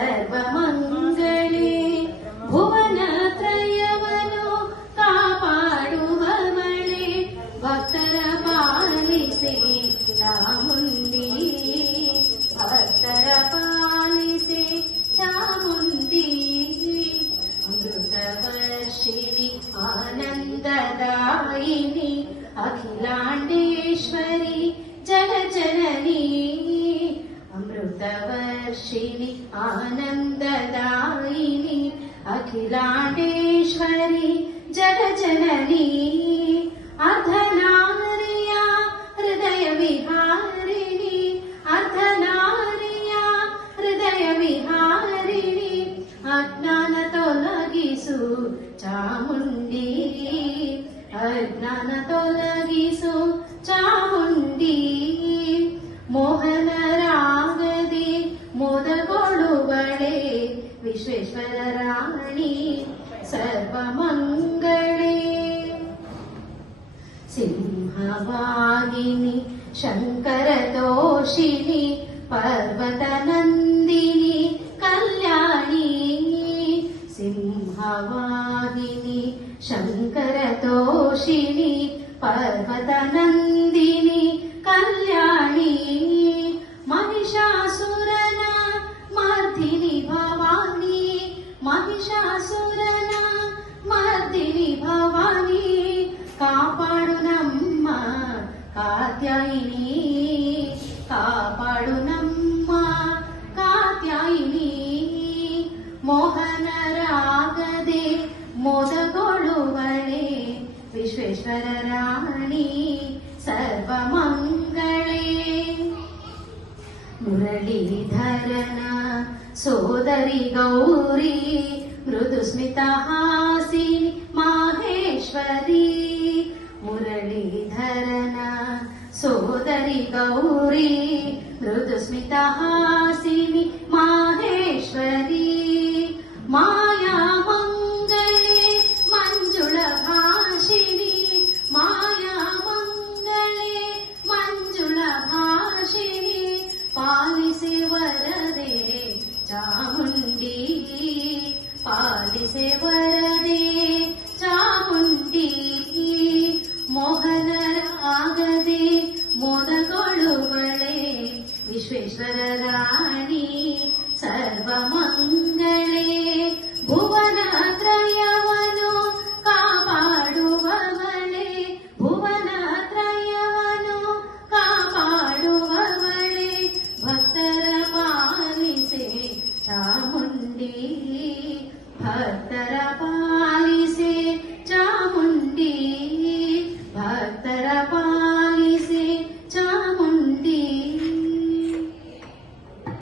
ಸರ್ವಮಂಗಳೇ ಭುವನ ತ್ರಯವನು ಕಾಪಾಡುವವಳೆ ಭಕ್ತರ ಪಾಲಿಸೆ ಚಾಮುಂಡಿ ಭಕ್ತರ ಪಾಲಿಸೆ ಚಾಮುಂಡಿ ಅಮೃತವರ್ಷಿಣಿ ಆನಂದದಾಯಿನಿ ಅಖಿಲಾಂಡೇಶ್ವರಿ ಜಗಜನನಿ ಅಮೃತವರ್ಷಿಣಿ ಆನಂದದಾಯಿನಿ ಅಖಿಲಾಂಡೇಶ್ವರಿ ಜಗಜನನಿ ಅರ್ಧನಾರಿಯ ಹೃದಯ ವಿಹಾರಿಣಿ ಅರ್ಧನಾರಿಯ ಹೃದಯ ವಿಹಾರಿಣಿ ಅಜ್ಞಾನ ತೊಲಗಿಸು ಚಾಮುಂಡಿ ಅಜ್ಞಾನ ತೊಲಗಿಸು ಚಾಮುಂಡಿ ಮೋಹನರಾಗದೆ ಮೋದಗೊಳ್ಳುವಳೆ ವಿಶ್ವೇಶ್ವರ ರಾಣಿ ಸರ್ವಮಂಗಳೇ ಸಿಂಹವಾಹಿನಿ ಶಂಕರ ದೋಷಿಣಿ ಪರ್ವತನಂದಿನಿ ಕಲ್ಯಾಣಿ ಸಿಂಹವಾಹಿನಿ ಶಂಕರ ದೋಷಿಣಿ ಪರ್ವತನಂದಿನಿ ಕಲ್ಯಾಣಿ ಮಹಿಷಾಸುರನ ಮರ್ದಿನಿ ಭವಾನಿ ಮಹಿಷಾಸುರನ ಮರ್ದಿನಿ ಭವಾನಿ ಕಾಪಾಡು ನಮ್ಮ ಕಾತ್ಯಾಯಿನಿ ಕಾಪಾಡು ನಮ್ಮ ಕಾತ್ಯಾಯಿನಿ ಮೋಹನರಾಗದೆ ಮೋದಗೊಳ್ಳುವಳೆ ವಿಶ್ವೇಶ್ವರ ರಾಣಿ ಸರ್ವಮಂಗಳೇ ಮುರಳೀಧರನ ಸೋದರಿ ಗೌರಿ ಮೃದುಸ್ಮಿತ ಹಾಸಿನಿ ಮಾಹೇಶ್ವರಿ ಸೋದರಿ ಗೌರಿ ಮೃದು ಸ್ಮಿತ ಹಾಸಿನಿ